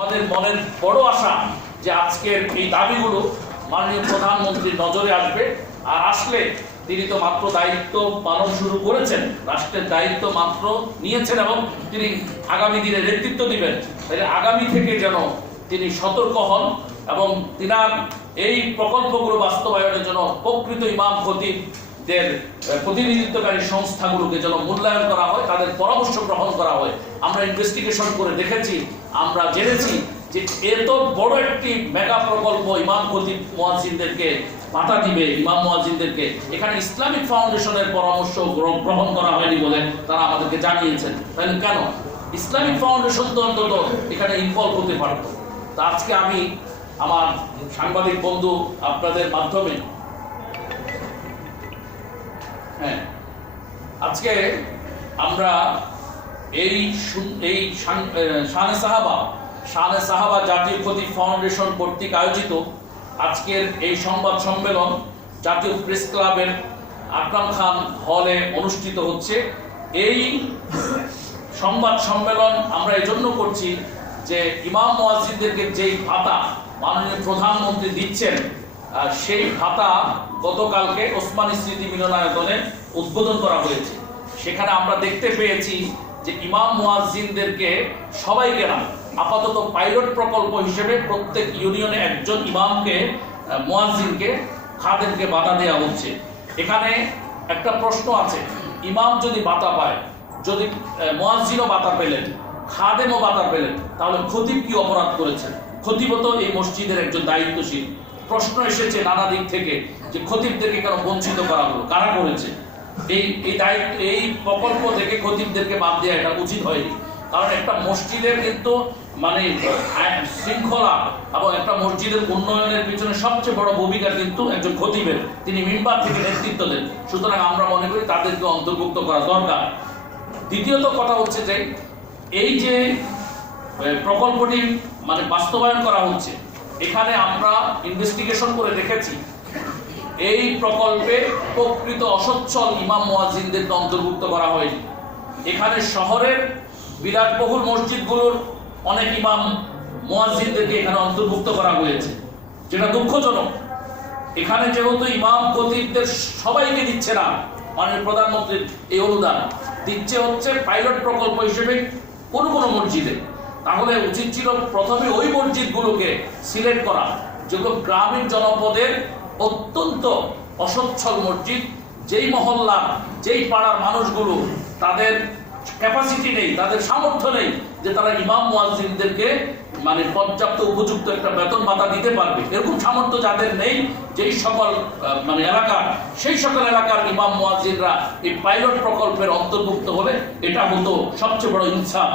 আমাদের মনের বড় আশা যে আজকের এই দাবিগুলো মাননীয় প্রধানমন্ত্রীর নজরে আসবে, আর আসলে তিনি তো মাত্র দায়িত্ব পালন শুরু করেছেন, রাষ্ট্রের দায়িত্ব মাত্র নিয়েছেন এবং তিনি আগামী দিনে নেতৃত্ব দিবেন। তাই আগামী থেকে যেন তিনি সতর্ক হন এবং তিনার এই প্রকল্পগুলো বাস্তবায়নের জন্য প্রকৃত ইমাম খতিবদের প্রতিনিধিত্বকারী সংস্থাগুলোকে যেন মূল্যায়ন করা হয়, তাদের পরামর্শ গ্রহণ করা হয়। আমরা ইনভেস্টিগেশন করে দেখেছি, আমরা জেনেছি যে এত বড় একটি মেগা প্রকল্প ইমাম খতিব মুয়াজ্জিনদেরকে ভাতা দিবে, ইমাম মুয়াজ্জিনদেরকে এখানে ইসলামিক ফাউন্ডেশনের পরামর্শ গ্রহণ করা হয়নি বলে তারা আমাদেরকে জানিয়েছেন। তাহলে কেন ইসলামিক ফাউন্ডেশন তো অন্তত এখানে ইনভলভ হতে পারত? তা আজকে আমি আমার সাংবাদিক বন্ধু আপনাদের মাধ্যমে আজকে আমরা এই শানে সাহাবা জাতীয় খতিব ফাউন্ডেশন কর্তৃক আয়োজিত আজকের এই সংবাদ সম্মেলন জাতীয় প্রেস ক্লাবের আকরাম খান হলে অনুষ্ঠিত হচ্ছে। এই সংবাদ সম্মেলন আমরা এজন্য করছি যে ইমাম মুয়াজ্জিনদেরকে যেই ভাতা মাননীয় প্রধানমন্ত্রী দিচ্ছেন, সেই ভাতা গতকালকে ওসমানী স্মৃতি মিলনায়তনে উদ্বোধন করা হয়েছে। সেখানে আমরা দেখতে পেয়েছি যে ইমাম মুয়াজ্জিনদেরকে সবাইকে না, আপাতত পাইলট প্রকল্প হিসেবে প্রত্যেক ইউনিয়নে একজন ইমামকে মুয়াজ্জিনকে খাদেমকে ভাতা দেওয়া হচ্ছে। এখানে একটা প্রশ্ন আছে, ইমাম যদি ভাতা পায়, যদি মুয়াজ্জিনও ভাতা পেলেন, খাদেমও ভাতা পেলেন, তাহলে খতিব কি অপরাধ করেছেন? খতিবও তো এই মসজিদের একজন দায়িত্বশীল। প্রশ্ন এসেছে নানা দিক থেকে যে খতিবদেরকে কেন বঞ্চিত করা হলো, কারা করেছে? এই দায়িত্ব, এই প্রকল্প থেকে খতিবদেরকে বাদ দেওয়া এটা উচিত হয়নি। কারণ একটা মসজিদের কিন্তু মানে শৃঙ্খলা এবং একটা মসজিদের উন্নয়নের পিছনে সবচেয়ে বড় ভূমিকা কিন্তু একজন খতিবের, তিনি মিম্বার থেকে নেতৃত্ব দেন। সুতরাং আমরা মনে করি তাদেরকে অন্তর্ভুক্ত করা দরকার। দ্বিতীয়ত কথা হচ্ছে যে এই যে প্রকল্পটি মানে বাস্তবায়ন করা হচ্ছে, এখানে আমরা ইনভেস্টিগেশন করে দেখেছি এই প্রকল্পে প্রকৃত অসচ্ছল ইমাম মুয়াজ্জিনদেরকে অন্তর্ভুক্ত করা হয়নি। এখানে শহরের বিলাসবহুল মসজিদগুলোর অনেক ইমাম মুয়াজ্জিনদেরকে এখানে অন্তর্ভুক্ত করা হয়েছে, যেটা দুঃখজনক। এখানে যেহেতু ইমাম খতিবদের সবাইকে দিচ্ছে না মাননীয় প্রধানমন্ত্রীর এই অনুদান, দিচ্ছে হচ্ছে পাইলট প্রকল্প হিসেবে কোনো কোনো মসজিদে, তাহলে উচিত ছিল প্রথমে ওই মসজিদগুলোকে সিলেক্ট করা যেগুলো গ্রামীণ জনপদের অত্যন্ত অসচ্ছল মসজিদ, যেই মহল্লা, যেই পাড়ার মানুষগুলো তাদের ক্যাপাসিটি নেই, তাদের সামর্থ্য নেই যে তারা ইমাম মুয়াজ্জিনদেরকে মানে পর্যাপ্ত উপযুক্ত একটা বেতন ভাতা দিতে পারবে, এরকম সামর্থ্য যাদের নেই, যেই সকল মানে এলাকার, সেই সকল এলাকার ইমাম মুয়াজ্জিনরা এই পাইলট প্রকল্পের অন্তর্ভুক্ত হলে এটা হতো সবচেয়ে বড় ইনসাফ।